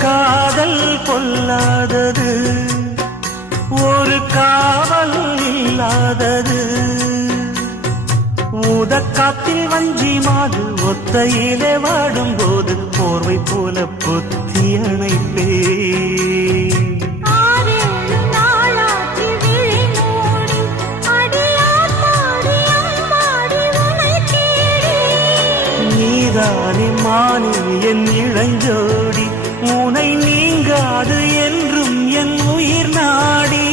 காதல் கொல்லாதது, ஒரு காவல் இல்லாதது. ஊதக்காத்தில் வஞ்சி மாது ஒத்தையிலே வாடும்போது போர்வை போல பொத்தி அணைப்பே. நீதானே மானே என் இளஞ்சோடி, உனை நீங்காது என்றும் என் உயிர் நாடி.